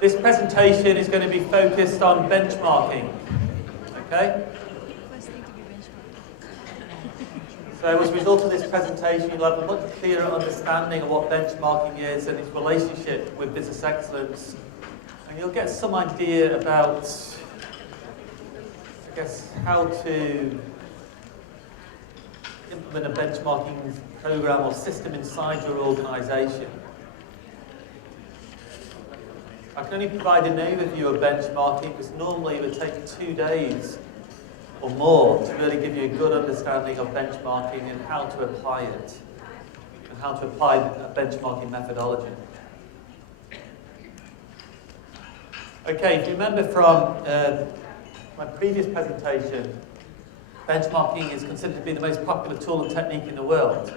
This presentation is going to be focused on benchmarking. Okay? So as a result of this presentation, you'll have a much clearer understanding of what benchmarking is and its relationship with business excellence. And you'll get some idea about, I guess, how to implement a benchmarking program or system inside your organization. I can only provide an overview of benchmarking because normally it would take 2 days or more to really give you a good understanding of benchmarking and how to apply it, and how to apply a benchmarking methodology. Okay, if you remember from my previous presentation, benchmarking is considered to be the most popular tool and technique in the world.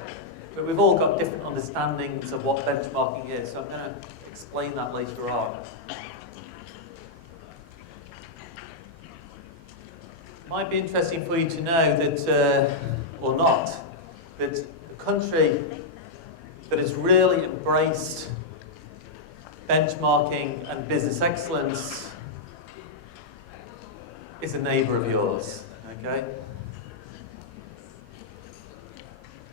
But we've all got different understandings of what benchmarking is, so I'm going to explain that later on. It might be interesting for you to know that, or not, that the country that has really embraced benchmarking and business excellence is a neighbour of yours, okay?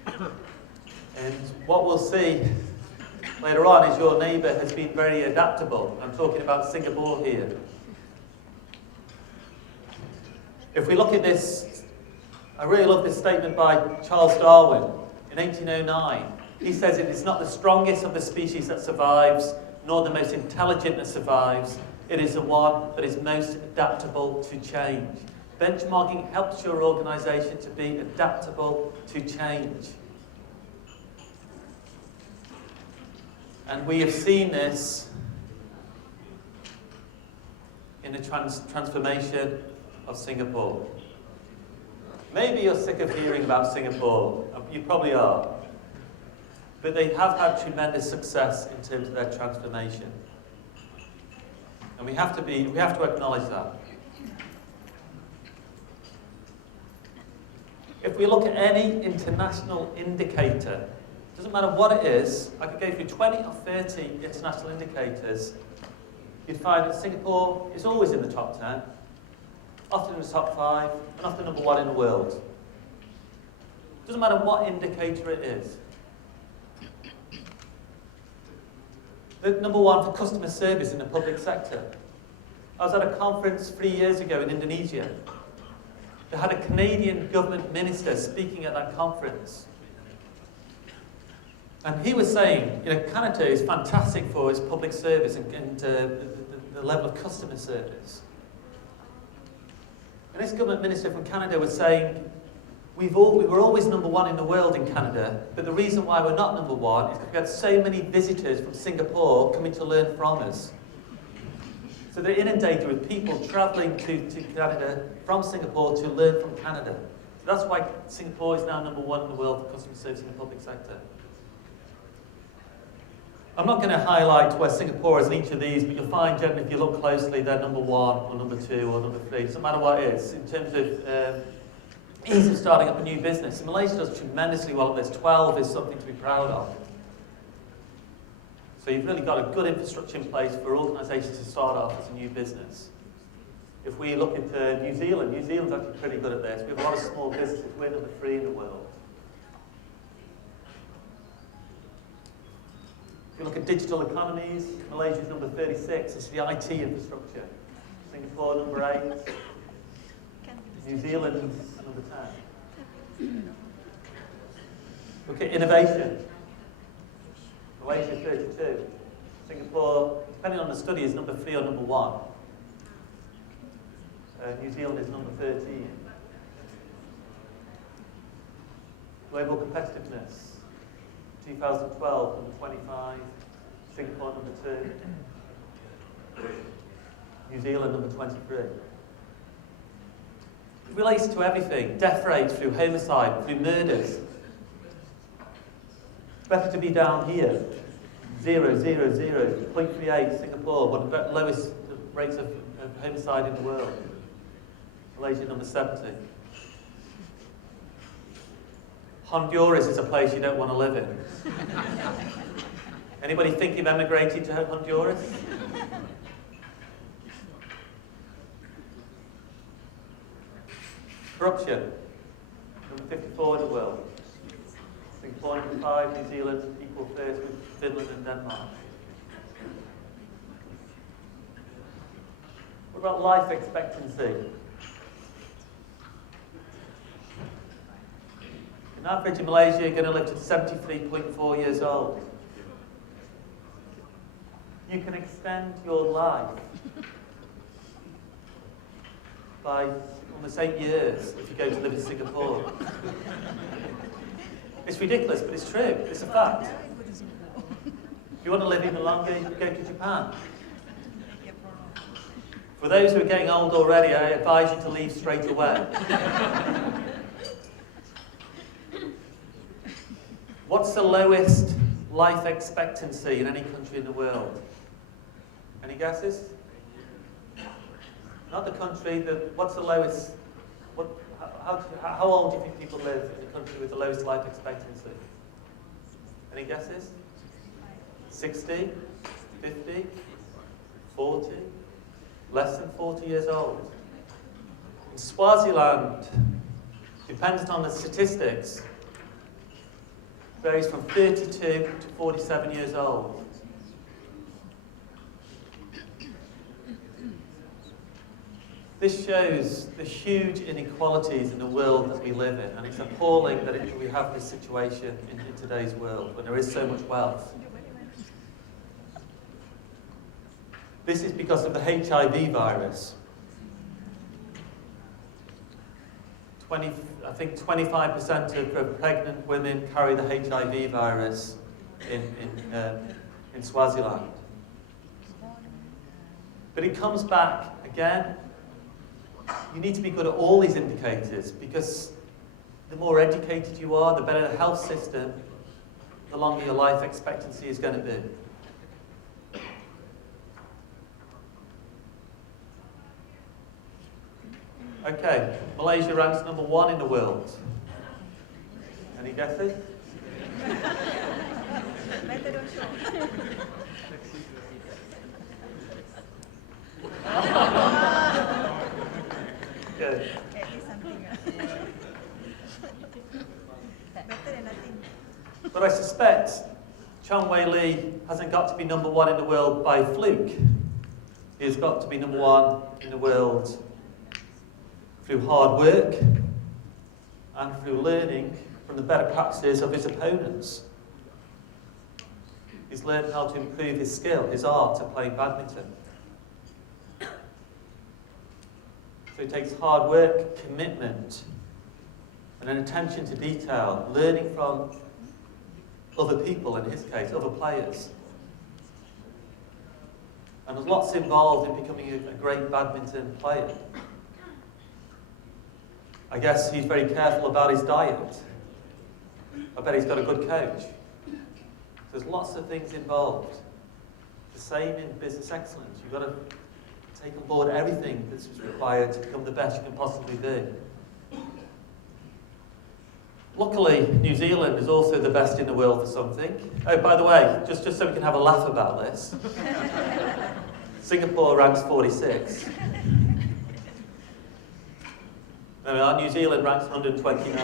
And what we'll see later on is your neighbour has been very adaptable. I'm talking about Singapore here. If we look at this, I really love this statement by Charles Darwin in 1809. He says it is not the strongest of the species that survives, nor the most intelligent that survives. It is the one that is most adaptable to change. Benchmarking helps your organisation to be adaptable to change. And we have seen this in the transformation of Singapore. Maybe you're sick of hearing about Singapore. You probably are. But they have had tremendous success in terms of their transformation. And we have to acknowledge that. If we look at any international indicator, doesn't matter what it is, I could go through 20 or 30 international indicators, you'd find that Singapore is always in the top 10, often in the top 5, and often number 1 in the world. Doesn't matter what indicator it is. The number 1 for customer service in the public sector. I was at a conference 3 years ago in Indonesia. They had a Canadian government minister speaking at that conference. And he was saying, you know, Canada is fantastic for its public service and the level of customer service. And this government minister from Canada was saying, we were always number 1 in the world in Canada, but the reason why we're not number 1 is because we had so many visitors from Singapore coming to learn from us. So they're inundated with people travelling to Canada from Singapore to learn from Canada. So that's why Singapore is now number 1 in the world for customer service in the public sector. I'm not going to highlight where Singapore is in each of these, but you'll find generally if you look closely they're number 1 or number 2 or number 3. It doesn't matter what it is in terms of ease of starting up a new business. And Malaysia does tremendously well at this. 12 is something to be proud of. So you've really got a good infrastructure in place for organisations to start off as a new business. If we look at New Zealand's actually pretty good at this. We have a lot of small businesses. We're number 3 in the world. If you look at digital economies, Malaysia's number 36. It's the IT infrastructure. Singapore, number 8. New Zealand, number 10. Look at innovation. Malaysia, 32. Singapore, depending on the study, is number 3 or number 1. New Zealand is number 13. Global competitiveness. 2012, number 25, Singapore number 2, New Zealand number 23. It relates to everything, death rates through homicide, through murders. It's better to be down here, 0, 0, 0, 0.38, Singapore, one of the lowest rates of homicide in the world. Malaysia number 70. Honduras is a place you don't want to live in. Anybody think of emigrating to Honduras? Corruption, number 54 in the world. Employment 5, New Zealand, equal first with Finland and Denmark. What about life expectancy? On average in Malaysia, you're going to live to 73.4 years old. You can extend your life by almost 8 years if you go to live in Singapore. It's ridiculous, but it's true. It's a fact. If you want to live even longer, you can go to Japan. For those who are getting old already, I advise you to leave straight away. What's the lowest life expectancy in any country in the world? Any guesses? Not the country, what's the lowest? How old do you think people live in the country with the lowest life expectancy? Any guesses? 60? 50? 40? Less than 40 years old. In Swaziland, dependent on the statistics, varies from 32 to 47 years old. This shows the huge inequalities in the world that we live in, and it's appalling that we have this situation in today's world, when there is so much wealth. This is because of the HIV virus. I think 25% of pregnant women carry the HIV virus in Swaziland. But it comes back again. You need to be good at all these indicators, because the more educated you are, the better the health system, the longer your life expectancy is going to be. Okay, Malaysia ranks number 1 in the world. Any guesses? Good. But I suspect Chang Wei Li hasn't got to be number 1 in the world by fluke. He has got to be number 1 in the world through hard work and through learning from the better practices of his opponents. He's learned how to improve his skill, his art of playing badminton. So it takes hard work, commitment, and an attention to detail, learning from other people, in his case, other players. And there's lots involved in becoming a great badminton player. I guess he's very careful about his diet. I bet he's got a good coach. There's lots of things involved. The same in business excellence. You've got to take on board everything that's required to become the best you can possibly be. Luckily, New Zealand is also the best in the world for something. Oh, by the way, just so we can have a laugh about this, Singapore ranks 46. No, New Zealand ranks 129.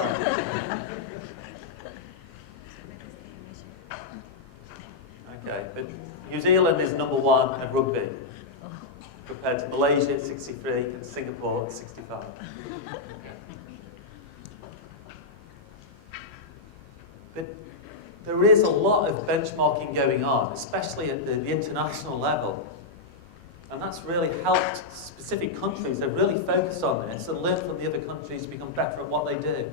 Okay, but New Zealand is number 1 at rugby, compared to Malaysia at 63 and Singapore at 65. But there is a lot of benchmarking going on, especially at the international level. And that's really helped specific countries. They've really focused on this and learned from the other countries to become better at what they do.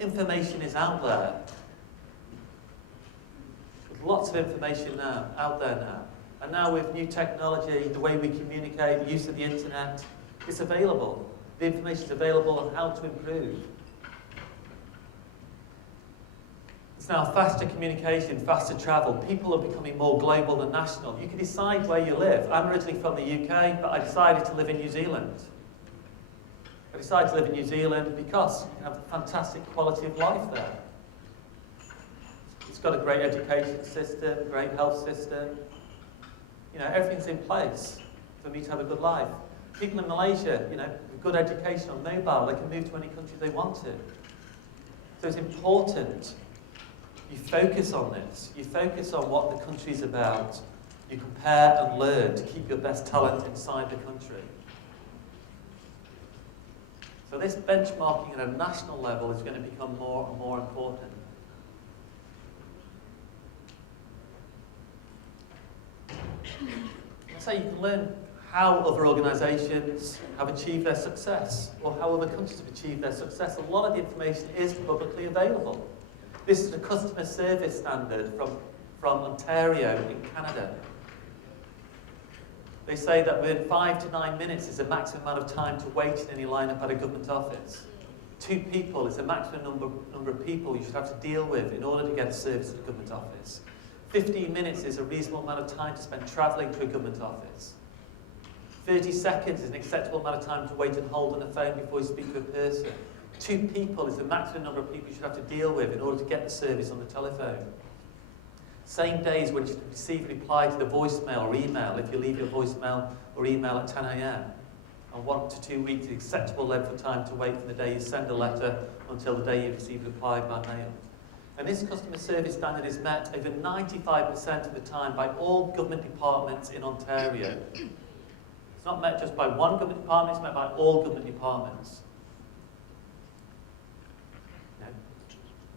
Information is out there. There's lots of information out there now. And now with new technology, the way we communicate, the use of the internet, it's available. The information is available on how to improve. It's now faster communication, faster travel. People are becoming more global than national. You can decide where you live. I'm originally from the UK, but I decided to live in New Zealand. I decided to live in New Zealand because you can have a fantastic quality of life there. It's got a great education system, great health system. You know, everything's in place for me to have a good life. People in Malaysia, you know, with good education on mobile, they can move to any country they want to. So it's important you focus on this. You focus on what the country's about. You compare and learn to keep your best talent inside the country. So this benchmarking at a national level is going to become more and more important. So you can learn how other organisations have achieved their success, or how other countries have achieved their success. A lot of the information is publicly available. This is the customer service standard from Ontario in Canada. They say that within 5 to 9 minutes is the maximum amount of time to wait in any lineup at a government office. 2 people is the maximum number of people you should have to deal with in order to get a service at a government office. 15 minutes is a reasonable amount of time to spend travelling to a government office. 30 seconds is an acceptable amount of time to wait and hold on the phone before you speak to a person. 2 people is the maximum number of people you should have to deal with in order to get the service on the telephone. Same days when you receive a reply to the voicemail or email, if you leave your voicemail or email at 10 a.m. And 1 to 2 weeks is acceptable length of time to wait from the day you send a letter until the day you receive a reply by mail. And this customer service standard is met over 95% of the time by all government departments in Ontario. It's not met just by one government department, it's met by all government departments.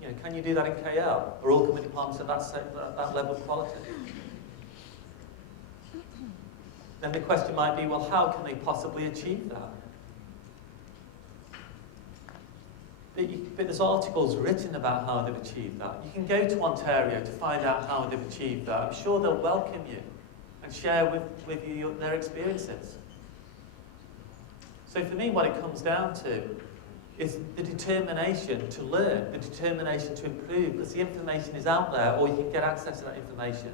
You know, can you do that in KL? Are all government departments at that level of quality? Then the question might be, well, how can they possibly achieve that? But there's articles written about how they've achieved that. You can go to Ontario to find out how they've achieved that. I'm sure they'll welcome you and share with you their experiences. So for me, what it comes down to is the determination to learn, the determination to improve, because the information is out there, or you can get access to that information.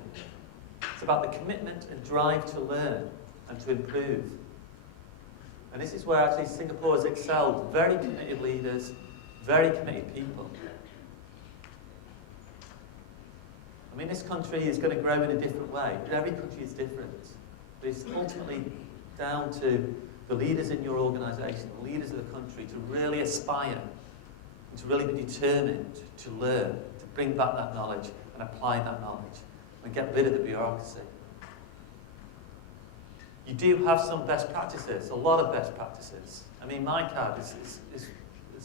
It's about the commitment and drive to learn and to improve. And this is where actually Singapore has excelled. Very committed leaders, very committed people. I mean, this country is going to grow in a different way, but every country is different. But it's ultimately down to the leaders in your organisation, the leaders of the country, to really aspire and to really be determined to learn, to bring back that knowledge and apply that knowledge and get rid of the bureaucracy. You do have some best practices, a lot of best practices. I mean, my card is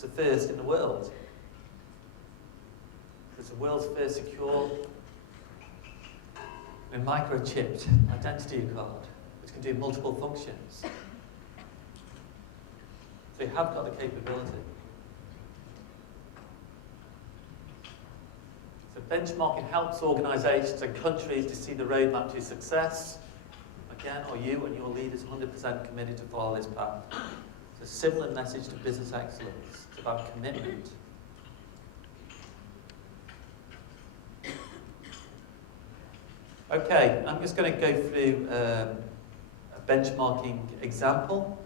the first in the world. It's the world's first secure and microchipped identity card, which can do multiple functions. So you have got the capability. So benchmarking helps organisations and countries to see the roadmap to success. Again, are you and your leaders 100% committed to follow this path? It's a similar message to business excellence. It's about commitment. Okay, I'm just going to go through a benchmarking example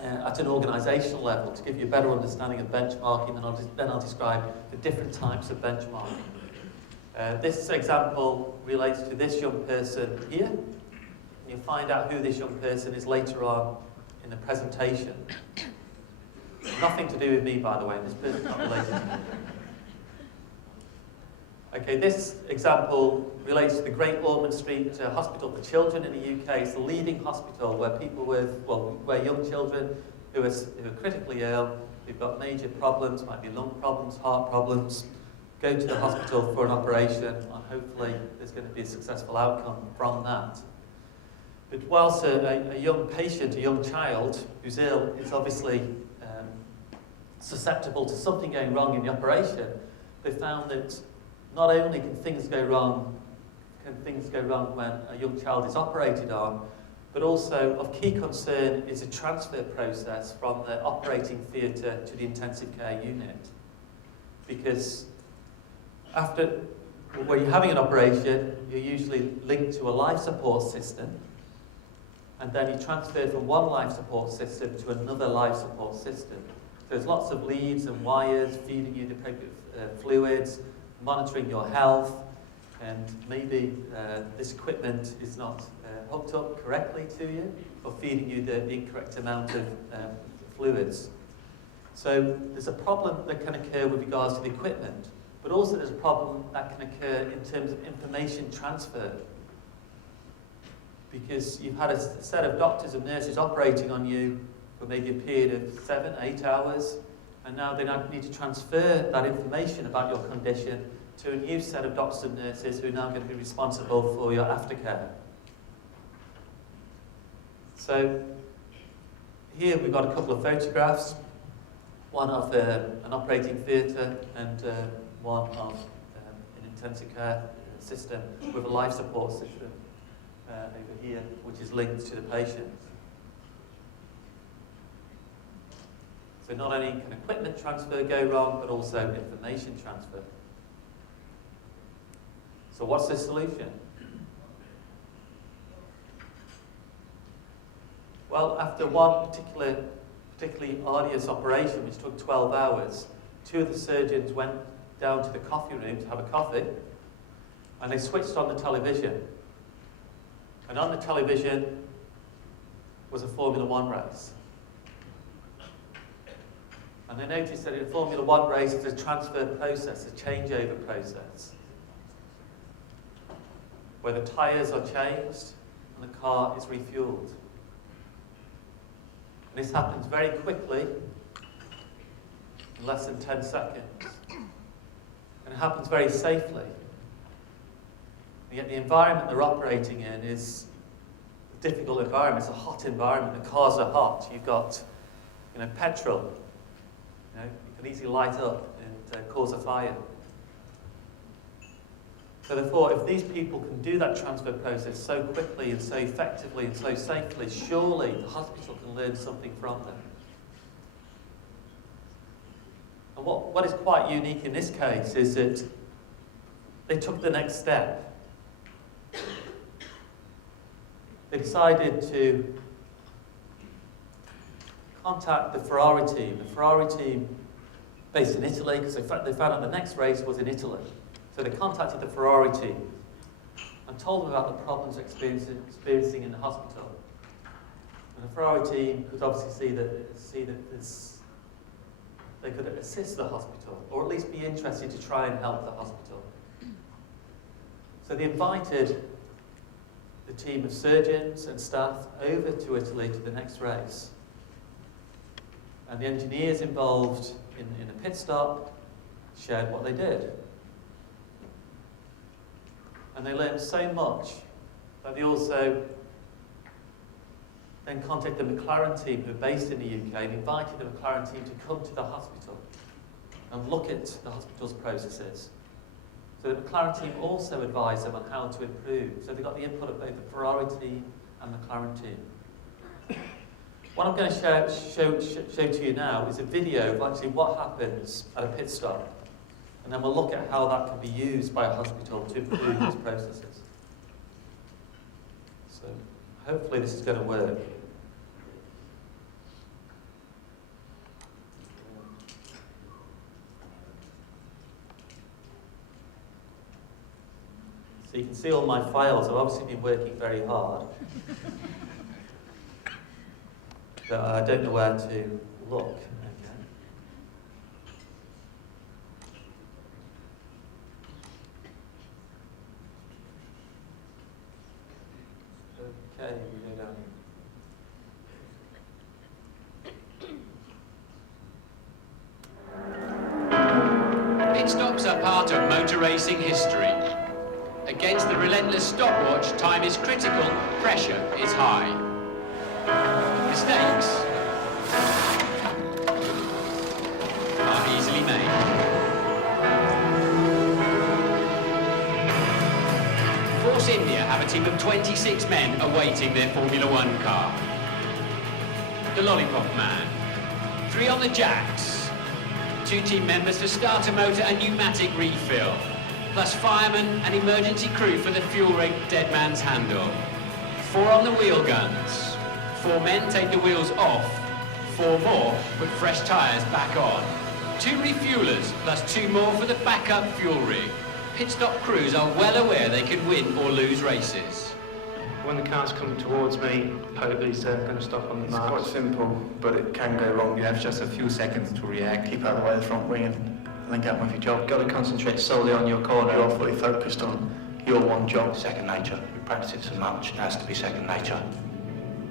at an organisational level to give you a better understanding of benchmarking, and then I'll describe the different types of benchmarking. This example relates to this young person here. You'll find out who this young person is later on in the presentation. Nothing to do with me, by the way. This person's not related to me. Okay, this example relates to the Great Ormond Street Hospital for Children in the UK. It's the leading hospital where people where young children who are critically ill, who've got major problems, might be lung problems, heart problems, go to the hospital for an operation, and hopefully there's going to be a successful outcome from that. But whilst a young patient, a young child who's ill is obviously susceptible to something going wrong in the operation, they found that not only can things go wrong when a young child is operated on, but also of key concern is the transfer process from the operating theatre to the intensive care unit. Because when you're having an operation, you're usually linked to a life support system, and then you're transferred from one life support system to another life support system. There's lots of leads and wires feeding you the appropriate fluids, monitoring your health, and maybe this equipment is not hooked up correctly to you, or feeding you the incorrect amount of fluids. So there's a problem that can occur with regards to the equipment, but also there's a problem that can occur in terms of information transfer. Because you've had a set of doctors and nurses operating on you for maybe a period of 7, 8 hours, and now they need to transfer that information about your condition to a new set of doctors and nurses who are now going to be responsible for your aftercare. So here we've got a couple of photographs, one of an operating theatre and one of an intensive care system with a life support system over here, which is linked to the patient. So not only can equipment transfer go wrong, but also information transfer. So what's the solution? Well, after one particularly arduous operation, which took 12 hours, 2 of the surgeons went down to the coffee room to have a coffee, and they switched on the television. And on the television was a Formula 1 race. And they noticed that in a Formula 1 race, there's a transfer process, a changeover process, where the tyres are changed and the car is refueled. And this happens very quickly, in less than 10 seconds. And it happens very safely. And yet the environment they're operating in is a difficult environment. It's a hot environment. The cars are hot. You've got, petrol. It can easily light up and cause a fire. So therefore, if these people can do that transfer process so quickly and so effectively and so safely, surely the hospital can learn something from them. And what is quite unique in this case is that they took the next step. They decided to contact the Ferrari team. The Ferrari team based in Italy, because they found out the next race was in Italy. So they contacted the Ferrari team and told them about the problems experiencing in the hospital. And the Ferrari team could obviously see that they could assist the hospital, or at least be interested to try and help the hospital. So they invited the team of surgeons and staff over to Italy to the next race. And the engineers involved in the pit stop shared what they did. And they learned so much that they also then contacted the McLaren team, who are based in the UK, and invited the McLaren team to come to the hospital and look at the hospital's processes. So the McLaren team also advised them on how to improve. So they got the input of both the Ferrari team and the McLaren team. What I'm going to show to you now is a video of actually what happens at a pit stop. And then we'll look at how that can be used by a hospital to improve these processes. So hopefully this is going to work. So you can see all my files. I've obviously been working very hard. But I don't know where to look. Okay, we go down. Pit stops are part of motor racing history. Against the relentless stopwatch, time is critical, pressure is high. Mistakes are easily made. Force India have a team of 26 men awaiting their Formula 1 car. The Lollipop Man. 3 on the jacks. 2 team members for starter motor and pneumatic refill. Plus firemen and emergency crew for the fuel rig Dead Man's Handle. 4 on the wheel guns. 4 men take the wheels off. 4 more put fresh tyres back on. 2 refuelers, plus 2 more for the backup fuel rig. Pit stop crews are well aware they can win or lose races. When the car's coming towards me, hope he's going to stop on the mark. It's quite simple, but it can go wrong. You have just a few seconds to react. Keep out of the way of the front wing and link up with your job. You've got to concentrate solely on your corner. You're fully focused on your one job. Second nature. We practice it so much, it has to be second nature.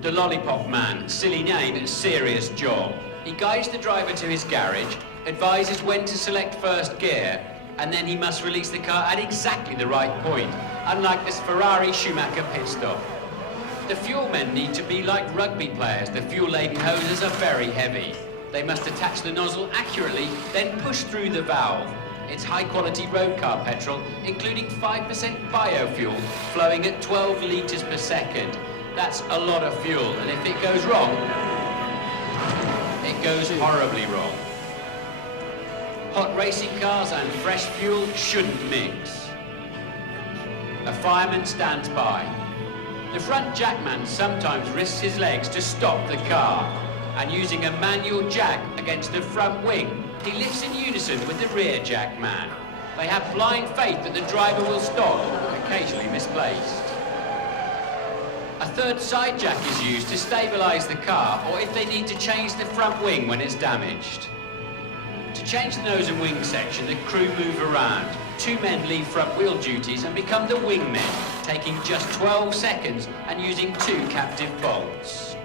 The Lollipop Man, silly name, serious job. He guides the driver to his garage, advises when to select first gear, and then he must release the car at exactly the right point, unlike this Ferrari Schumacher pit stop. The fuel men need to be like rugby players. The fuel-laden hoses are very heavy. They must attach the nozzle accurately, then push through the valve. It's high-quality road car petrol, including 5% biofuel, flowing at 12 litres per second. That's a lot of fuel, and if it goes wrong, it goes horribly wrong. Hot racing cars and fresh fuel shouldn't mix. A fireman stands by. The front jackman sometimes risks his legs to stop the car, and using a manual jack against the front wing, he lifts in unison with the rear jackman. They have blind faith that the driver will stop, occasionally misplaced. A third side jack is used to stabilise the car, or if they need to change the front wing when it's damaged. To change the nose and wing section, the crew move around. 2 men leave front wheel duties and become the wingmen, taking just 12 seconds and using 2 captive bolts.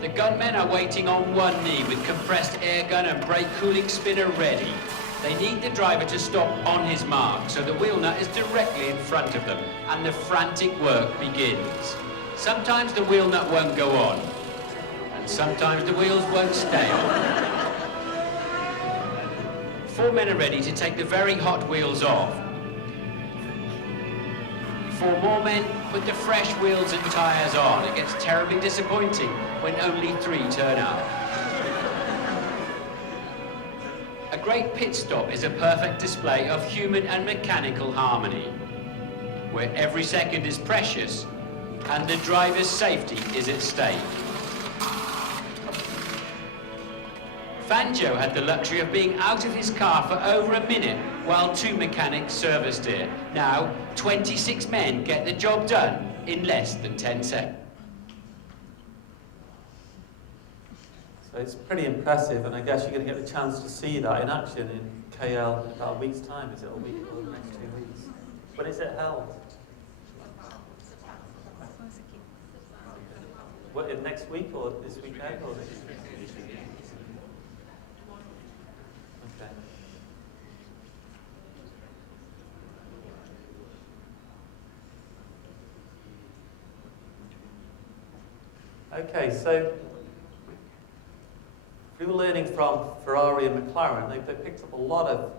The gunmen are waiting on one knee with compressed air gun and brake cooling spinner ready. They need the driver to stop on his mark, so the wheel nut is directly in front of them, and the frantic work begins. Sometimes the wheel nut won't go on, and sometimes the wheels won't stay on. 4 men are ready to take the very hot wheels off. 4 more men put the fresh wheels and tyres on. It gets terribly disappointing when only 3 turn up. A great pit stop is a perfect display of human and mechanical harmony, where every second is precious and the driver's safety is at stake. Fanjo had the luxury of being out of his car for over a minute while 2 mechanics serviced it. Now, 26 men get the job done in less than 10 seconds. So it's pretty impressive, and I guess you're going to get the chance to see that in action in KL in about a week's time. Is it a week or the next 2 weeks? When is it held? What, next week or this weekend or this week? Okay, so we were learning from Ferrari and McLaren. They picked up a lot of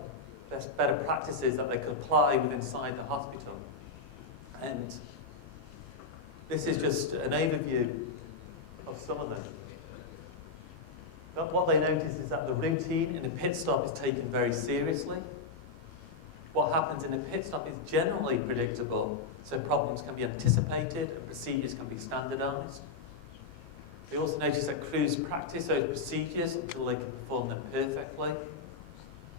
better practices that they could apply inside the hospital. And this is just an overview of some of them. But what they notice is that the routine in a pit stop is taken very seriously. What happens in a pit stop is generally predictable, so problems can be anticipated and procedures can be standardized. They also notice that crews practice those procedures until they can perform them perfectly.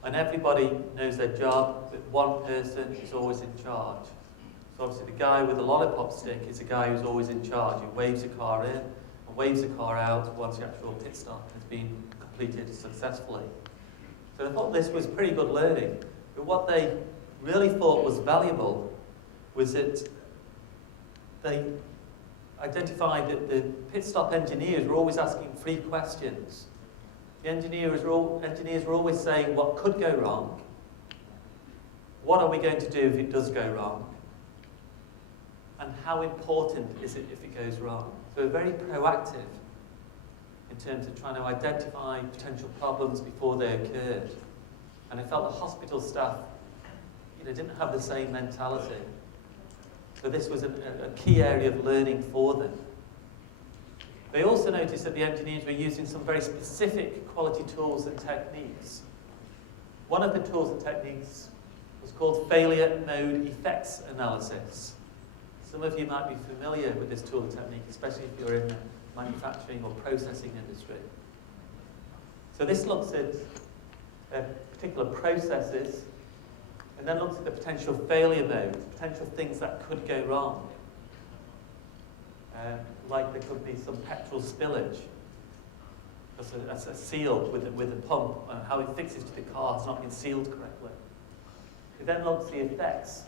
And everybody knows their job, but one person is always in charge. So obviously the guy with the lollipop stick is the guy who's always in charge. He waves the car in and waves the car out once the actual pit stop has been completed successfully. So I thought this was pretty good learning. But what they really thought was valuable was that they identified that the pit stop engineers were always asking 3 questions. The engineers were always saying what could go wrong, what are we going to do if it does go wrong, and how important is it if it goes wrong. So they're very proactive in terms of trying to identify potential problems before they occurred. And I felt the hospital staff didn't have the same mentality. So this was a key area of learning for them. They also noticed that the engineers were using some very specific quality tools and techniques. One of the tools and techniques was called failure mode effects analysis. Some of you might be familiar with this tool and technique, especially if you're in the manufacturing or processing industry. So this looks at particular processes, and then looks at the potential failure modes, potential things that could go wrong. Like there could be some petrol spillage. That's a seal with a pump, and how it fixes to the car has not been sealed correctly. It then looks at the effects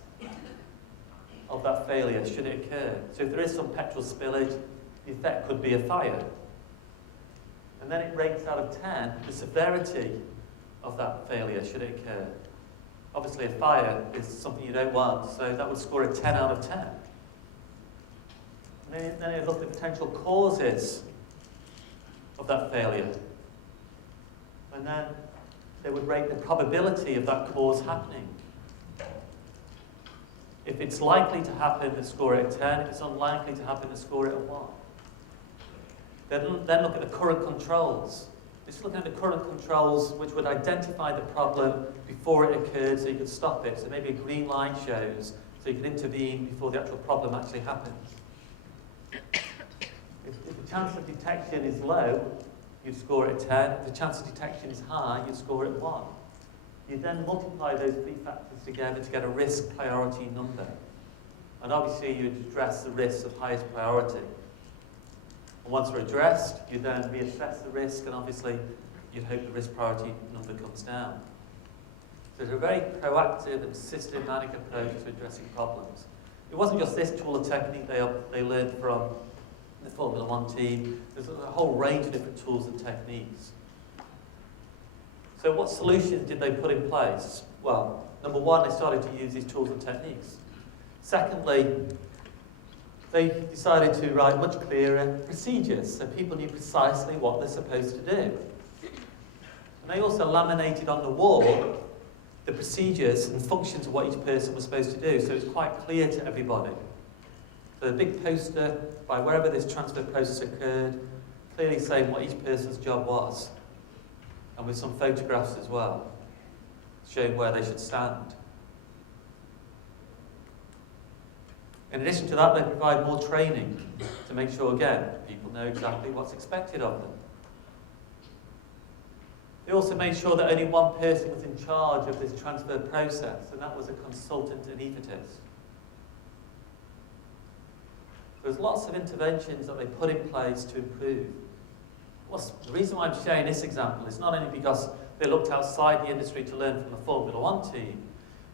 of that failure, should it occur. So if there is some petrol spillage, the effect could be a fire. And then it rates out of 10 the severity of that failure, should it occur. Obviously a fire is something you don't want, so that would score a 10 out of 10. And then it looked at potential causes of that failure. And then they would rate the probability of that cause happening. If it's likely to happen, they score it a 10. If it's unlikely to happen, they score it a 1. Then look at the current controls. This is looking at the current controls which would identify the problem before it occurred so you could stop it. So maybe a green light shows so you can intervene before the actual problem actually happens. If the chance of detection is low, you'd score it a 10. If the chance of detection is high, you'd score it 1. You then multiply those three factors together to get a risk priority number. And obviously you'd address the risks of highest priority. And once they're addressed, you then reassess the risk, and obviously you'd hope the risk priority number comes down. So it's a very proactive and systematic approach to addressing problems. It wasn't just this tool or technique they learned from the Formula One team. There's a whole range of different tools and techniques. So what solutions did they put in place? Well, number one, they started to use these tools and techniques. Secondly, they decided to write much clearer procedures so people knew precisely what they're supposed to do. And they also laminated on the wall the procedures and functions of what each person was supposed to do, so it's quite clear to everybody. So a big poster by wherever this transfer process occurred, clearly saying what each person's job was, and with some photographs as well, showing where they should stand. In addition to that, they provide more training to make sure, again, people know exactly what's expected of them. They also made sure that only one person was in charge of this transfer process, and that was a consultant anaesthetist. There's lots of interventions that they put in place to improve. The reason why I'm sharing this example is not only because they looked outside the industry to learn from the Formula One team,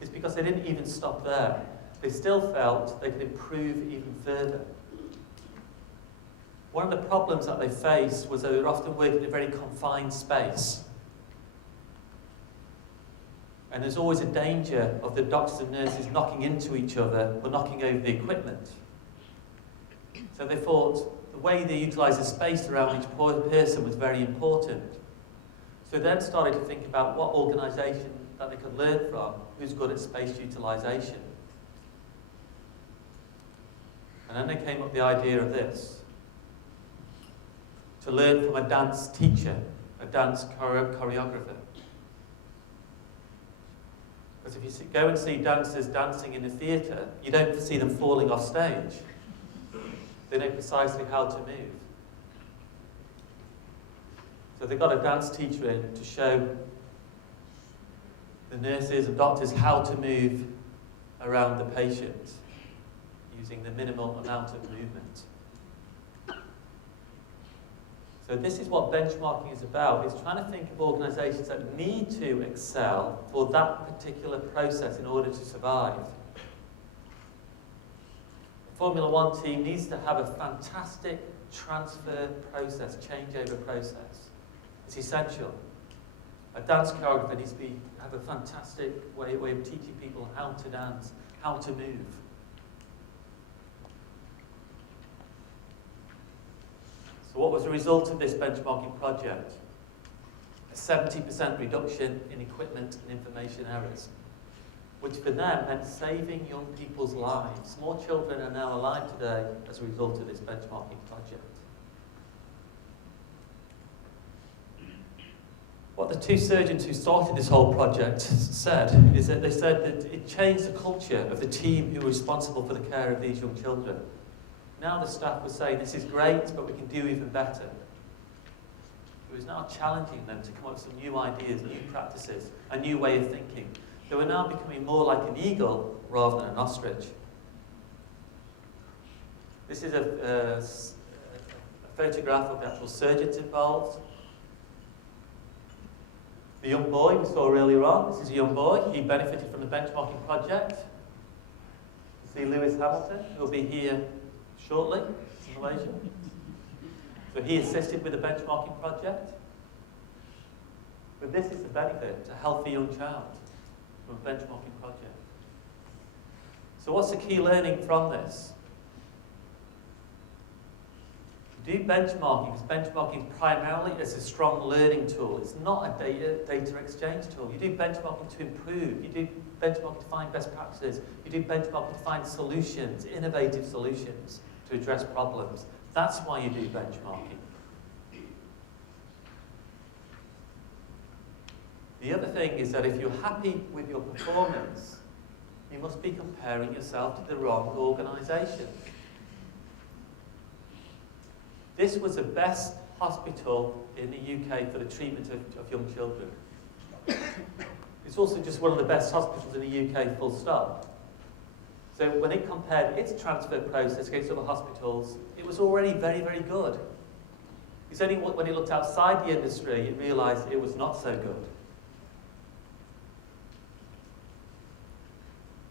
it's because they didn't even stop there. They still felt they could improve even further. One of the problems that they faced was they were often working in a very confined space. And there's always a danger of the doctors and nurses knocking into each other or knocking over the equipment. So they thought the way they utilised the space around each person was very important. So they then started to think about what organisation that they could learn from who's good at space utilisation. And then they came up with the idea of this: to learn from a dance teacher, a dance choreographer. Because if you go and see dancers dancing in the theatre, you don't see them falling off stage. They know precisely how to move. So they got a dance teacher in to show the nurses and doctors how to move around the patient using the minimal amount of movement. So this is what benchmarking is about. It's trying to think of organisations that need to excel for that particular process in order to survive. The Formula One team needs to have a fantastic transfer process, changeover process. It's essential. A dance choreographer needs to have a fantastic way of teaching people how to dance, how to move. So what was the result of this benchmarking project? A 70% reduction in equipment and information errors, which for them meant saving young people's lives. More children are now alive today as a result of this benchmarking project. What the two surgeons who started this whole project said is that they said that it changed the culture of the team who were responsible for the care of these young children. Now the staff were saying, this is great, but we can do even better. It was now challenging them to come up with some new ideas, new practices, a new way of thinking. They were now becoming more like an eagle rather than an ostrich. This is a photograph of the actual surgeons involved. The young boy we saw earlier on, this is a young boy. He benefited from the benchmarking project. You see Lewis Hamilton, who will be here shortly in Malaysia. So he assisted with the benchmarking project. But this is the benefit to a healthy young child from a benchmarking project. So what's the key learning from this? Do benchmarking, because benchmarking primarily is a strong learning tool. It's not a data exchange tool. You do benchmarking to improve. You do benchmarking to find best practices. You do benchmarking to find solutions, innovative solutions to address problems. That's why you do benchmarking. The other thing is that if you're happy with your performance, you must be comparing yourself to the wrong organisation. This was the best hospital in the UK for the treatment of young children. It's also just one of the best hospitals in the UK, full stop. So when it compared its transfer process against other hospitals, it was already very, very good. It's only when it looked outside the industry, it realised it was not so good.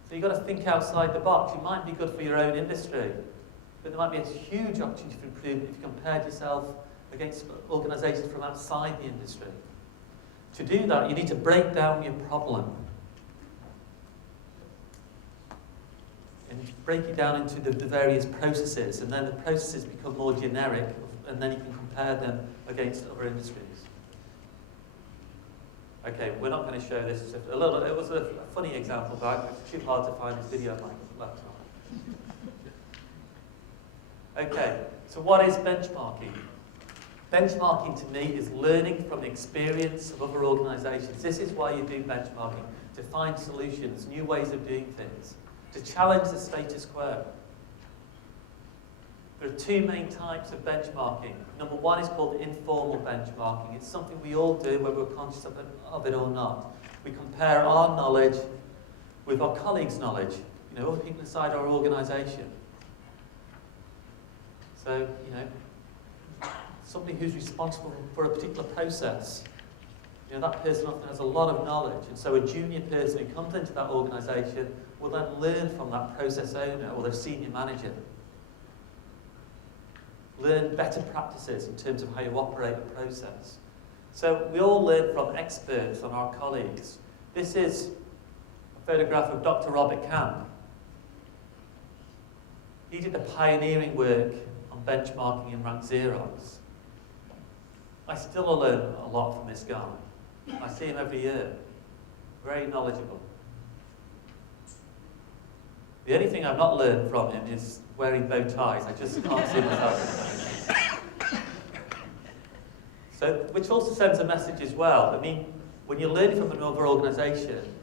So you've got to think outside the box. It might be good for your own industry, but there might be a huge opportunity for improvement if you compared yourself against organisations from outside the industry. To do that, you need to break down your problem and break it down into the various processes, and then the processes become more generic, and then you can compare them against other industries. Okay, we're not going to show this. It was a funny example, but it's too hard to find this video on my laptop. Okay, so what is benchmarking? Benchmarking to me is learning from the experience of other organisations. This is why you do benchmarking, to find solutions, new ways of doing things, to challenge the status quo. There are two main types of benchmarking. Number one is called informal benchmarking. It's something we all do, whether we're conscious of it or not. We compare our knowledge with our colleagues' knowledge, other people inside our organisation. So, somebody who's responsible for a particular process, that person often has a lot of knowledge, and so a junior person who comes into that organisation will then learn from that process owner or their senior manager. Learn better practices in terms of how you operate a process. So we all learn from experts and our colleagues. This is a photograph of Dr. Robert Camp. He did the pioneering work on benchmarking in rank zeros. I still learn a lot from this guy. I see him every year. Very knowledgeable. The only thing I've not learned from him is wearing bow ties. I just can't see myself. So, which also sends a message as well. I mean, when you're learning from another organisation,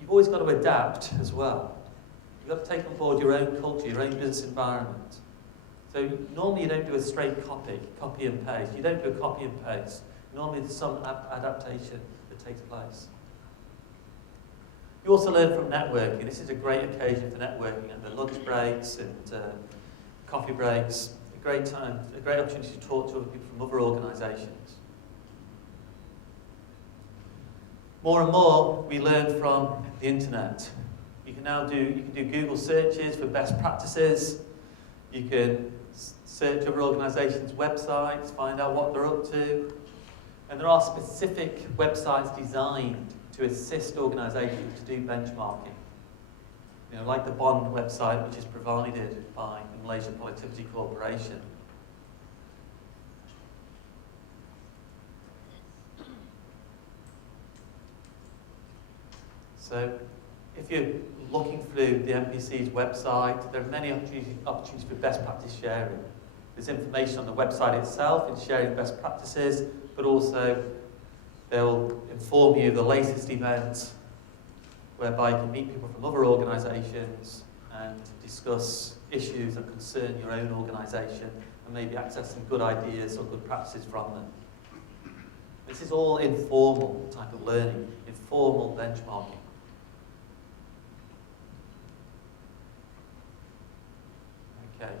you've always got to adapt as well. You've got to take on board your own culture, your own business environment. So normally you don't do a straight copy and paste. You don't do a copy and paste. Normally there's some adaptation that takes place. You also learn from networking. This is a great occasion for networking at the lunch breaks and coffee breaks. A great time, a great opportunity to talk to other people from other organisations. More and more, we learn from the internet. You can now do Google searches for best practices. You can search other organisations' websites, find out what they're up to. And there are specific websites designed to assist organisations to do benchmarking. Like the Bond website, which is provided by the Malaysia Productivity Corporation. So, if you're looking through the MPC's website, there are many opportunities for best practice sharing. There's information on the website itself in sharing best practices, but also they'll inform you of the latest events whereby you can meet people from other organisations and discuss issues that concern your own organisation and maybe access some good ideas or good practices from them. This is all informal type of learning, informal benchmarking. Okay.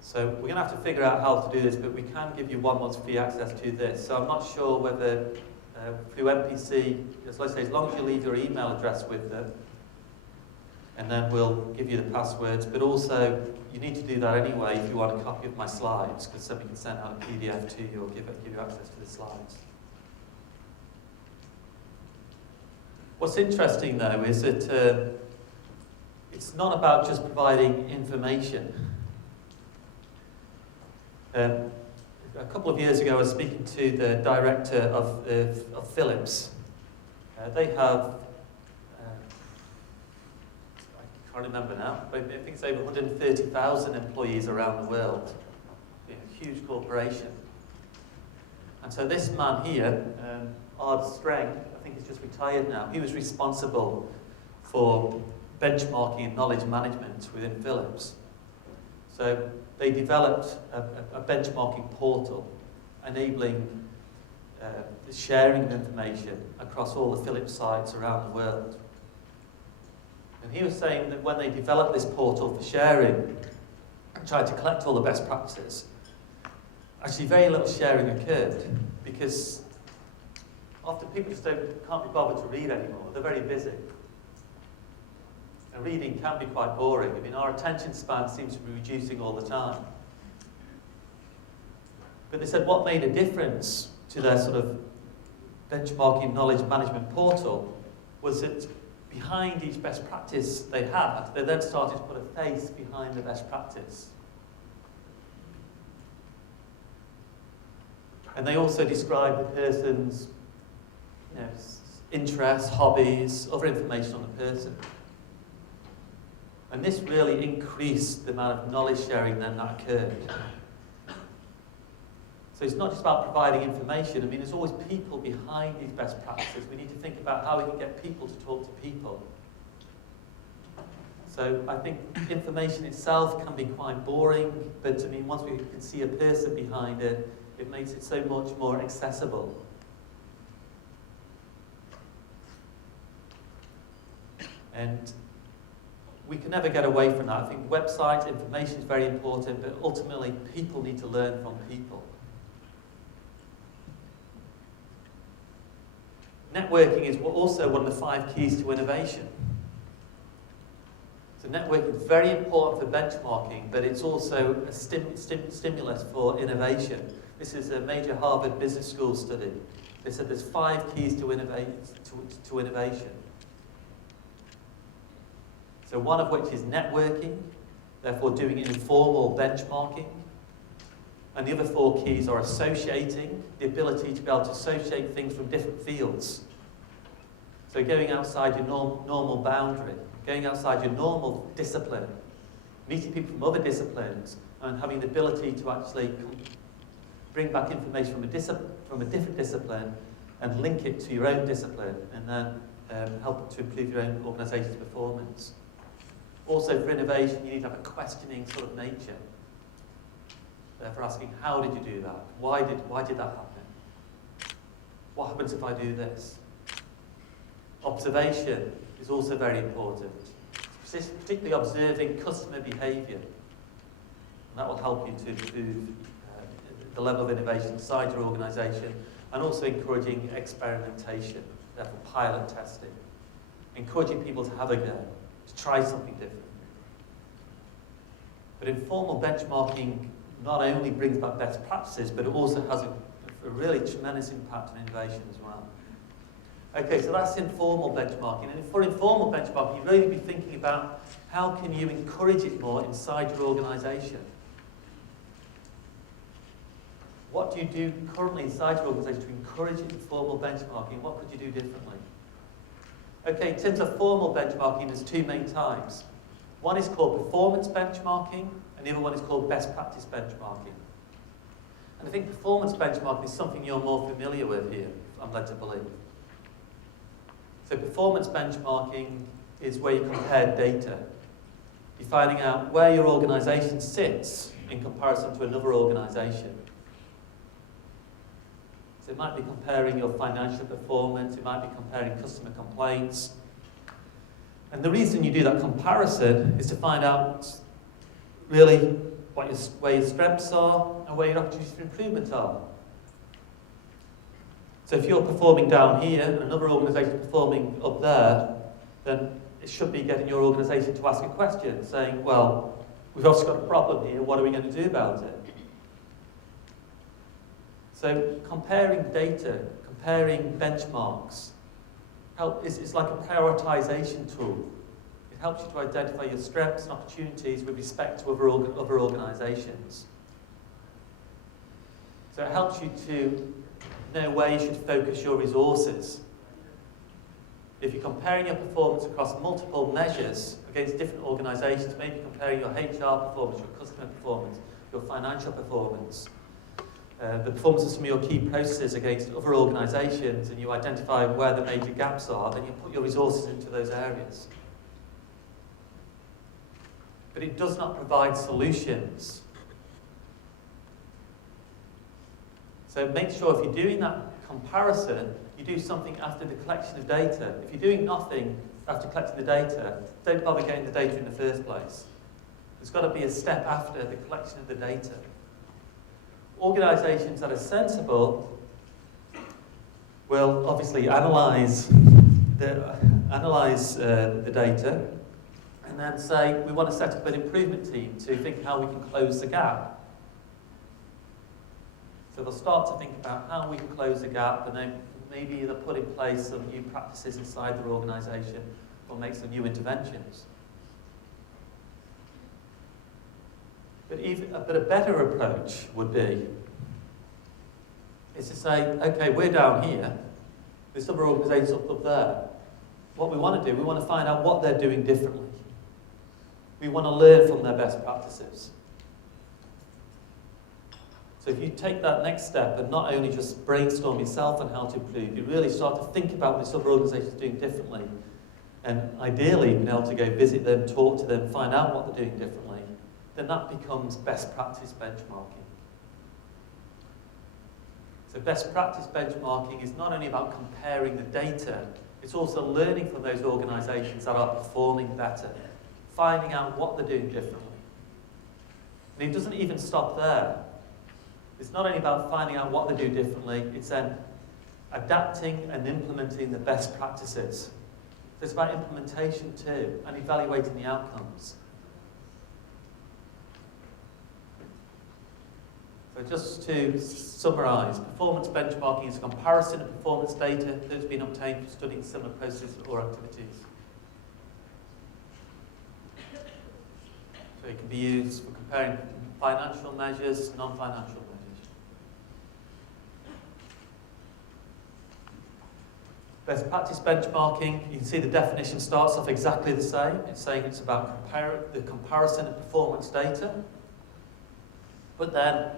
So we're going to have to figure out how to do this, but we can give you 1 month's free access to this. So I'm not sure whether through MPC, as long as you leave your email address with them, and then we'll give you the passwords, but also you need to do that anyway if you want a copy of my slides, because then we can send out a PDF to you or give you access to the slides. What's interesting though is that it's not about just providing information. A couple of years ago, I was speaking to the director of Philips. They have, I can't remember now, but I think it's over 130,000 employees around the world. A huge corporation. And so this man here, Ard Streng, I think he's just retired now, he was responsible for benchmarking and knowledge management within Philips. So they developed a benchmarking portal enabling the sharing of information across all the Philips sites around the world. And he was saying that when they developed this portal for sharing and tried to collect all the best practices, actually very little sharing occurred because often people just can't be bothered to read anymore. They're very busy. And reading can be quite boring. I mean, our attention span seems to be reducing all the time. But they said what made a difference to their sort of benchmarking knowledge management portal was that behind each best practice they had, they then started to put a face behind the best practice. And they also described the person's interests, hobbies, other information on the person. And this really increased the amount of knowledge sharing then that occurred. So it's not just about providing information. I mean, there's always people behind these best practices. We need to think about how we can get people to talk to people. So I think information itself can be quite boring, but I mean, once we can see a person behind it, it makes it so much more accessible. And we can never get away from that. I think websites, information is very important, but ultimately people need to learn from people. Networking is also one of the 5 keys to innovation. So networking is very important for benchmarking, but it's also a stimulus for innovation. This is a major Harvard Business School study. They said there's 5 keys to innovation. So one of which is networking, therefore doing informal benchmarking. And the other 4 keys are associating, the ability to be able to associate things from different fields. So going outside your normal boundary, going outside your normal discipline, meeting people from other disciplines, and having the ability to actually bring back information from a different discipline and link it to your own discipline, and then help to improve your own organisation's performance. Also, for innovation, you need to have a questioning sort of nature. Therefore, asking, how did you do that? Why did that happen? What happens if I do this? Observation is also very important, particularly observing customer behaviour. And that will help you to improve the level of innovation inside your organisation, and also encouraging experimentation, therefore pilot testing, encouraging people to have a go, to try something different. But informal benchmarking not only brings back best practices, but it also has a really tremendous impact on innovation as well. Okay, so that's informal benchmarking. And for informal benchmarking, you really be thinking about how can you encourage it more inside your organisation. What do you do currently inside your organisation to encourage informal benchmarking? What could you do differently? Okay, in terms of formal benchmarking, there's 2 main types. One is called performance benchmarking, and the other one is called best practice benchmarking. And I think performance benchmarking is something you're more familiar with here, I'm led to believe. So performance benchmarking is where you compare data. You're finding out where your organisation sits in comparison to another organisation. So it might be comparing your financial performance, it might be comparing customer complaints. And the reason you do that comparison is to find out really where your strengths are and where your opportunities for improvement are. So if you're performing down here and another organisation is performing up there, then it should be getting your organisation to ask a question, saying, well, we've also got a problem here, what are we going to do about it? So comparing data, comparing benchmarks, it's like a prioritisation tool. It helps you to identify your strengths and opportunities with respect to other organisations. So it helps you to know where you should focus your resources. If you're comparing your performance across multiple measures against different organisations, maybe comparing your HR performance, your customer performance, your financial performance, the performance of some of your key processes against other organisations, and you identify where the major gaps are, then you put your resources into those areas. But it does not provide solutions. So make sure if you're doing that comparison, you do something after the collection of data. If you're doing nothing after collecting the data, don't bother getting the data in the first place. There's got to be a step after the collection of the data. Organisations that are sensible will obviously analyse the data and then say, we want to set up an improvement team to think how we can close the gap. So they'll start to think about how we can close the gap, and then maybe they'll put in place some new practices inside their organisation or make some new interventions. But a better approach would be is to say, okay, we're down here, there's other organisations up there. What we want to do, we want to find out what they're doing differently. We want to learn from their best practices. So if you take that next step and not only just brainstorm yourself on how to improve, you really start to think about what this other organisation is doing differently, and ideally being able to go visit them, talk to them, find out what they're doing differently, then that becomes best practice benchmarking. So best practice benchmarking is not only about comparing the data, it's also learning from those organisations that are performing better, finding out what they're doing differently. And it doesn't even stop there. It's not only about finding out what they do differently, it's then adapting and implementing the best practices. So it's about implementation too, and evaluating the outcomes. So just to summarise, performance benchmarking is a comparison of performance data that has been obtained from studying similar processes or activities. So it can be used for comparing financial measures, non-financial measures. Best practice benchmarking, you can see the definition starts off exactly the same. It's saying it's about the comparison of performance data, but then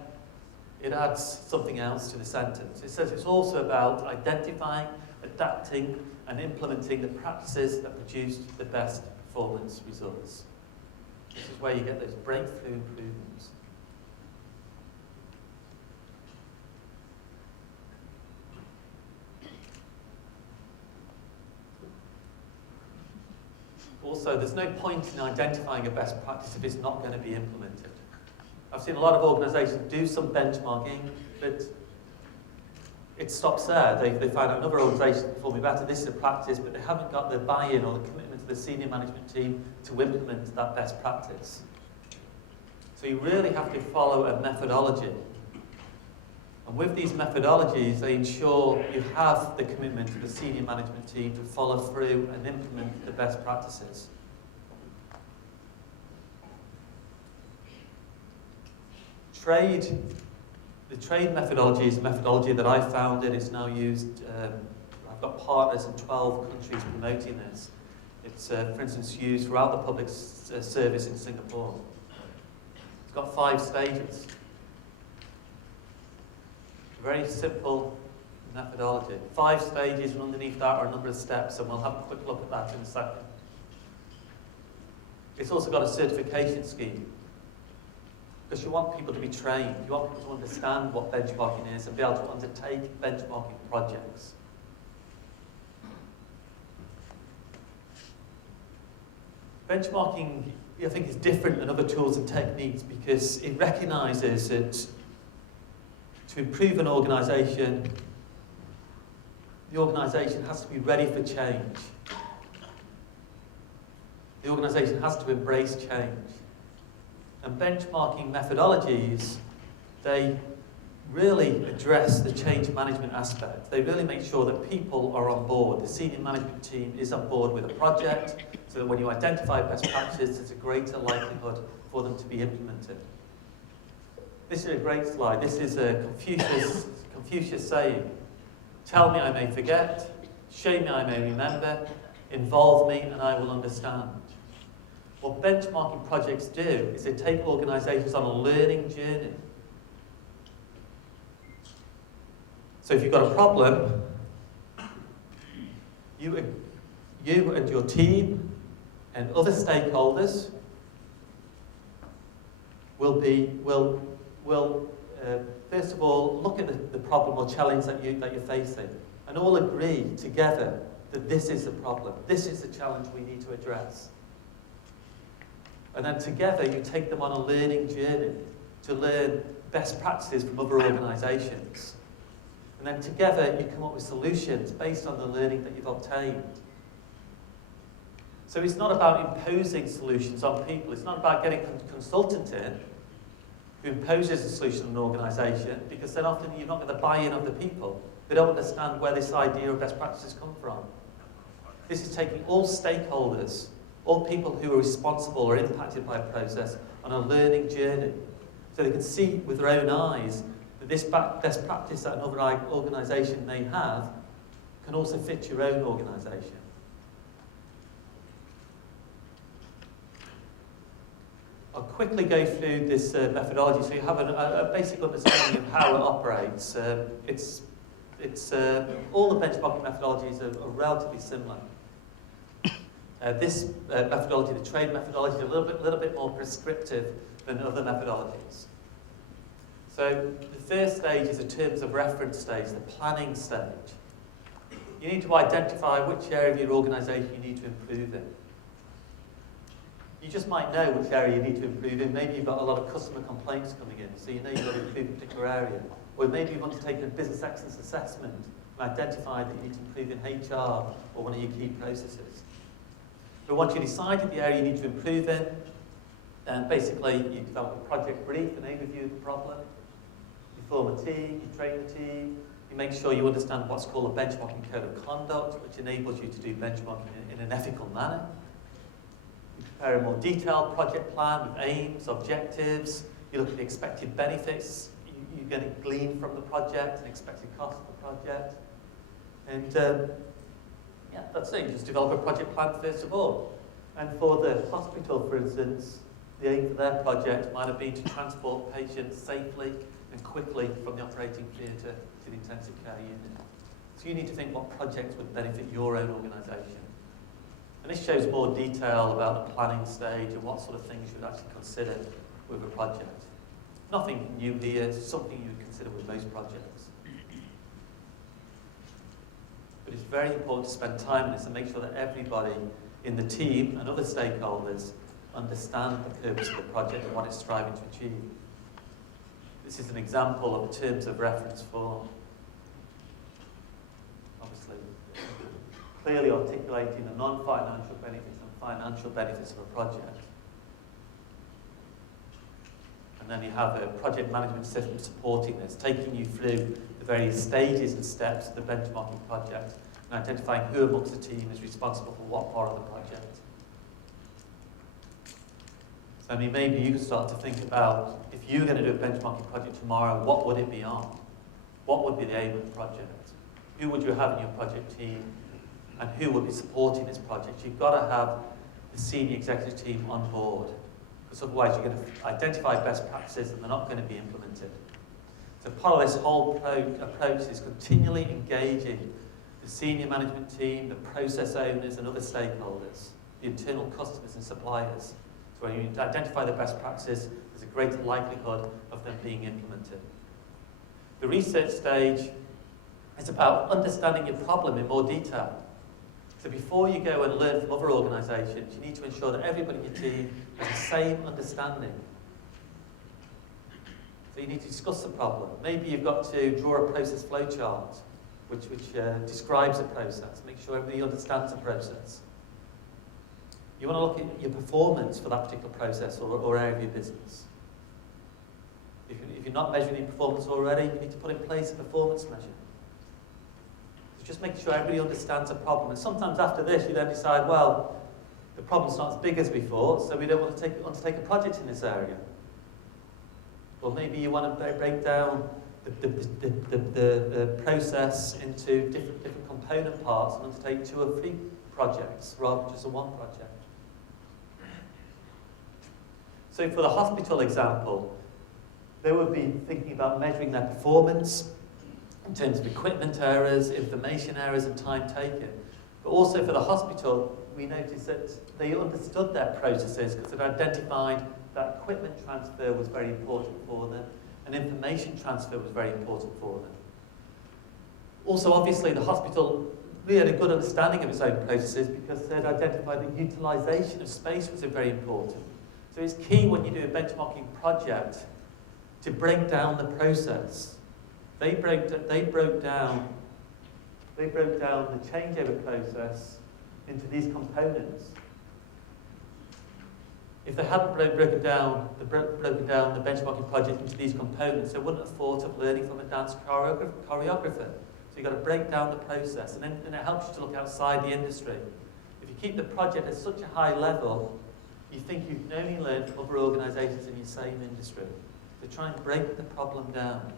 it adds something else to the sentence. It says it's also about identifying, adapting, and implementing the practices that produce the best performance results. This is where you get those breakthrough improvements. Also, there's no point in identifying a best practice if it's not going to be implemented. I've seen a lot of organisations do some benchmarking, but it stops there. They find out another organisation is performing better, this is a practice, but they haven't got the buy-in or the commitment of the senior management team to implement that best practice. So you really have to follow a methodology. And with these methodologies, they ensure you have the commitment of the senior management team to follow through and implement the best practices. The trade methodology is a methodology that I founded. It's now used, I've got partners in 12 countries promoting this. It's, for instance, used throughout the public service in Singapore. It's got 5 stages. A very simple methodology. 5 stages, and underneath that are a number of steps, and we'll have a quick look at that in a second. It's also got a certification scheme. Because you want people to be trained, you want people to understand what benchmarking is and be able to undertake benchmarking projects. Benchmarking, I think, is different than other tools and techniques because it recognises that to improve an organisation, the organisation has to be ready for change. The organisation has to embrace change. And benchmarking methodologies, they really address the change management aspect. They really make sure that people are on board. The senior management team is on board with a project so that when you identify best practices, there's a greater likelihood for them to be implemented. This is a great slide. This is a Confucius saying, "Tell me I may forget, show me I may remember, involve me and I will understand." What benchmarking projects do is they take organisations on a learning journey. So if you've got a problem, you and your team and other stakeholders will first of all look at the problem or challenge that you're facing and all agree together that this is the problem, this is the challenge we need to address. And then together you take them on a learning journey to learn best practices from other organisations. And then together you come up with solutions based on the learning that you've obtained. So it's not about imposing solutions on people. It's not about getting a consultant in who imposes a solution on an organisation, because then often you're not going to buy in of the people. They don't understand where this idea of best practices come from. This is taking all stakeholders, all people who are responsible or impacted by a process on a learning journey, so they can see with their own eyes that this best practice that another organisation may have can also fit your own organisation. I'll quickly go through this methodology so you have a basic understanding of how it operates. All the benchmarking methodologies are relatively similar. This methodology, the trade methodology, is a little bit more prescriptive than other methodologies. So the first stage is a terms of reference stage, the planning stage. You need to identify which area of your organisation you need to improve in. You just might know which area you need to improve in. Maybe you've got a lot of customer complaints coming in, so you know you've got to improve a particular area. Or maybe you want to take a business excellence assessment and identify that you need to improve in HR or one of your key processes. But once you decided the area you need to improve in, then basically you develop a project brief, an overview of the problem. You form a team, you train the team, you make sure you understand what's called a benchmarking code of conduct, which enables you to do benchmarking in an ethical manner. You prepare a more detailed project plan with aims, objectives, you look at the expected benefits you're going to glean from the project and expected cost of the project. And yeah, that's it. You just develop a project plan first of all. And for the hospital, for instance, the aim for their project might have been to transport patients safely and quickly from the operating theatre to the intensive care unit. So you need to think what projects would benefit your own organisation. And this shows more detail about the planning stage and what sort of things you would actually consider with a project. Nothing new here, it's something you would consider with most projects. But it's very important to spend time on this and make sure that everybody in the team and other stakeholders understand the purpose of the project and what it's striving to achieve. This is an example of terms of reference form. Obviously, clearly articulating the non-financial benefits and financial benefits of a project. And then you have a project management system supporting this, taking you through the various stages and steps of the benchmarking project and identifying who amongst the team is responsible for what part of the project. So I mean, maybe you could start to think about, if you were going to do a benchmarking project tomorrow, what would it be on? What would be the aim of the project? Who would you have in your project team? And who would be supporting this project? You've got to have the senior executive team on board, because otherwise you're going to identify best practices and they're not going to be implemented. So part of this whole approach is continually engaging the senior management team, the process owners and other stakeholders, the internal customers and suppliers, So when you identify the best practices, there's a greater likelihood of them being implemented. The research stage is about understanding your problem in more detail. So before you go and learn from other organisations, you need to ensure that everybody in your team has the same understanding. So you need to discuss the problem. Maybe you've got to draw a process flow chart, which describes a process. Make sure everybody understands the process. You want to look at your performance for that particular process or area of your business. If you're not measuring your performance already, you need to put in place a performance measure. So just making sure everybody understands the problem. And sometimes after this, you then decide, well, the problem's not as big as we thought, so we don't want to undertake a project in this area. Or maybe you want to break down the process into different component parts and undertake 2 or 3 projects rather than just a 1 project. So for the hospital example, they would be thinking about measuring their performance in terms of equipment errors, information errors, and time taken. But also for the hospital, we noticed that they understood their processes because they've identified that equipment transfer was very important for them, and information transfer was very important for them. Also, obviously, the hospital really had a good understanding of its own processes because they'd identified that utilisation of space was very important. So it's key when you do a benchmarking project to break down the process. They broke down the changeover process into these components. If they hadn't broken down the benchmarking project into these components, they wouldn't have thought of learning from a dance choreographer. So you've got to break down the process, and it helps you to look outside the industry. If you keep the project at such a high level, you think you can only learn from other organisations in your same industry. So try and break the problem down.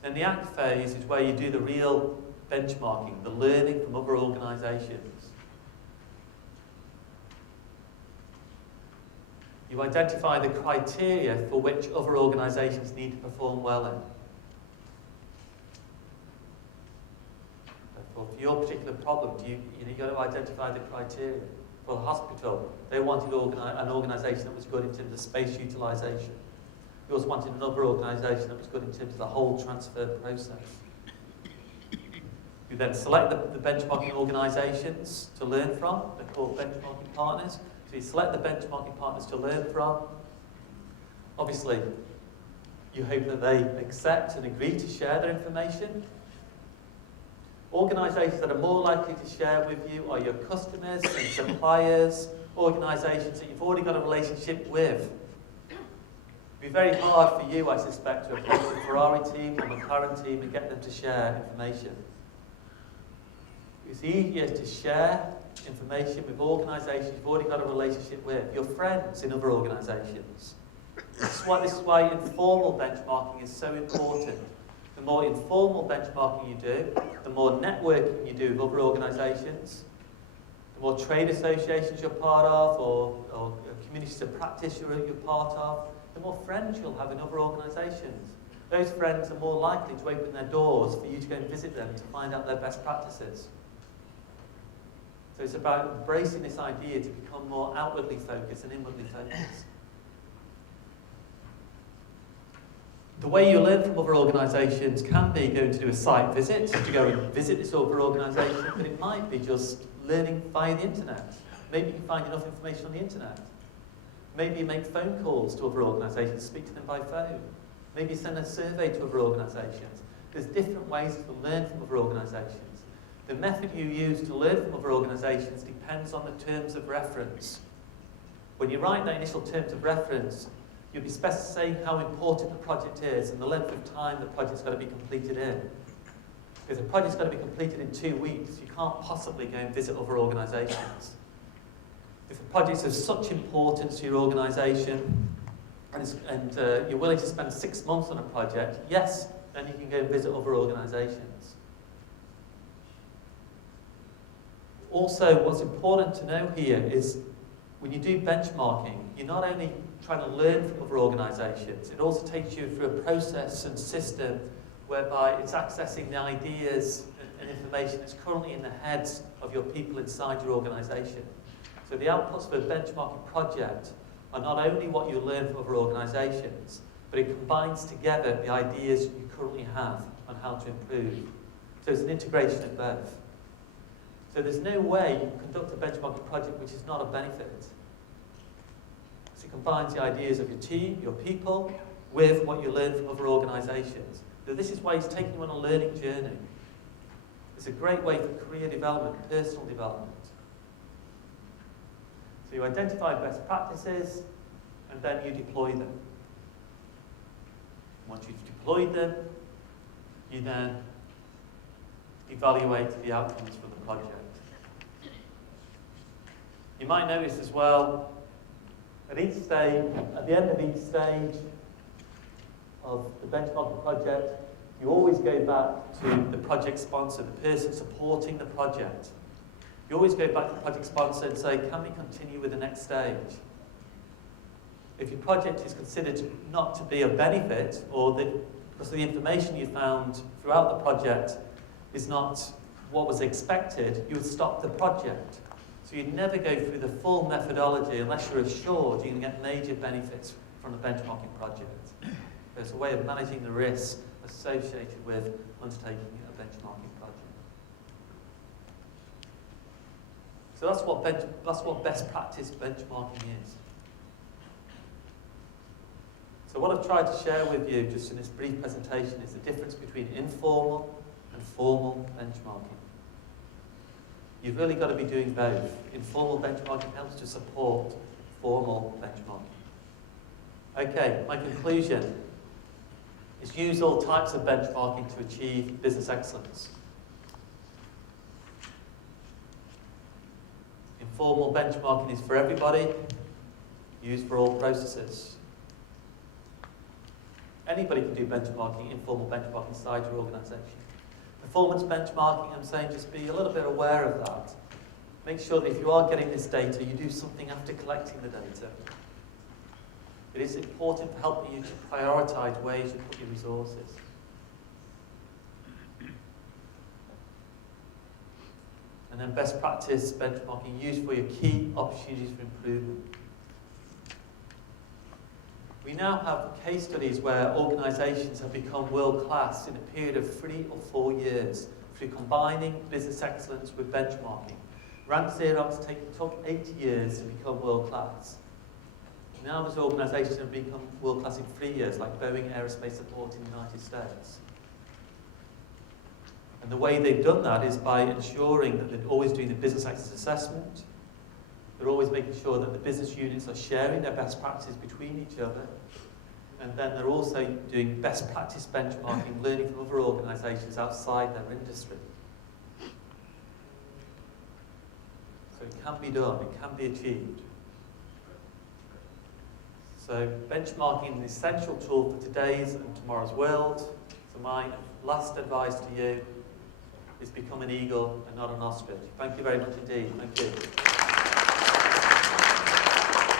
Then the act phase is where you do the real benchmarking, the learning from other organisations. You identify the criteria for which other organisations need to perform well in. For your particular problem, you've got to identify the criteria. For the hospital, they wanted an organisation that was good in terms of space utilisation. You also wanted another organisation that was good in terms of the whole transfer process. You then select the benchmarking organisations to learn from. They're called benchmarking partners. So you select the benchmarking partners to learn from. Obviously, you hope that they accept and agree to share their information. Organisations that are more likely to share with you are your customers and suppliers, organisations that you've already got a relationship with. It'd be very hard for you, I suspect, to approach the Ferrari team or the McLaren team and get them to share information. It's easier to share information with organisations you've already got a relationship with, your friends in other organisations. This is why informal benchmarking is so important. The more informal benchmarking you do, the more networking you do with other organisations, the more trade associations you're part of, or communities of practice you're part of, the more friends you'll have in other organisations. Those friends are more likely to open their doors for you to go and visit them to find out their best practices. So it's about embracing this idea to become more outwardly focused and inwardly focused. The way you learn from other organisations can be going to do a site visit, to go and visit this other organisation, but it might be just learning via the internet. Maybe you can find enough information on the internet. Maybe you make phone calls to other organisations, speak to them by phone. Maybe you send a survey to other organisations. There's different ways to learn from other organisations. The method you use to learn from other organisations depends on the terms of reference. When you write that initial terms of reference, you'll be saying how important the project is and the length of time the project's got to be completed in. If the project's got to be completed in 2 weeks, you can't possibly go and visit other organisations. If the project's of such importance to your organisation and you're willing to spend 6 months on a project, yes, then you can go and visit other organisations. Also, what's important to know here is when you do benchmarking, you're not only trying to learn from other organisations, it also takes you through a process and system whereby it's accessing the ideas and information that's currently in the heads of your people inside your organisation. So the outputs of a benchmarking project are not only what you learn from other organisations, but it combines together the ideas you currently have on how to improve. So it's an integration of both. So there's no way you can conduct a benchmarking project which is not of benefit. So it combines the ideas of your team, your people, with what you learn from other organisations. So this is why it's taking you on a learning journey. It's a great way for career development, personal development. So you identify best practices, and then you deploy them. Once you've deployed them, you then evaluate the outcomes from the project. You might notice as well, at each stage, at the end of each stage of the benchmarking project, you always go back to the project sponsor, the person supporting the project. You always go back to the project sponsor and say, can we continue with the next stage? If your project is considered not to be of benefit, or because the information you found throughout the project is not what was expected, you would stop the project. So you'd never go through the full methodology unless you're assured you're going to get major benefits from the benchmarking project. It's a way of managing the risks associated with undertaking a benchmarking project. So that's what best practice benchmarking is. So what I've tried to share with you just in this brief presentation is the difference between informal and formal benchmarking. You've really got to be doing both. Informal benchmarking helps to support formal benchmarking. Okay, my conclusion is use all types of benchmarking to achieve business excellence. Informal benchmarking is for everybody, used for all processes. Anybody can do benchmarking, informal benchmarking inside your organisation. Performance benchmarking, I'm saying just be a little bit aware of that. Make sure that if you are getting this data, you do something after collecting the data. It is important for helping you to prioritise where you should put your resources. And then best practice benchmarking used for your key opportunities for improvement. We now have case studies where organisations have become world-class in a period of 3 or 4 years through combining business excellence with benchmarking. Rank Xerox took 8 years to become world-class. Now those organisations have become world-class in 3 years, like Boeing Aerospace Support in the United States. And the way they've done that is by ensuring that they're always doing the business excellence assessment. They're always making sure that the business units are sharing their best practices between each other. And then they're also doing best practice benchmarking, learning from other organisations outside their industry. So it can be done, it can be achieved. So benchmarking is an essential tool for today's and tomorrow's world. So my last advice to you is become an eagle and not an ostrich. Thank you very much indeed. Thank you.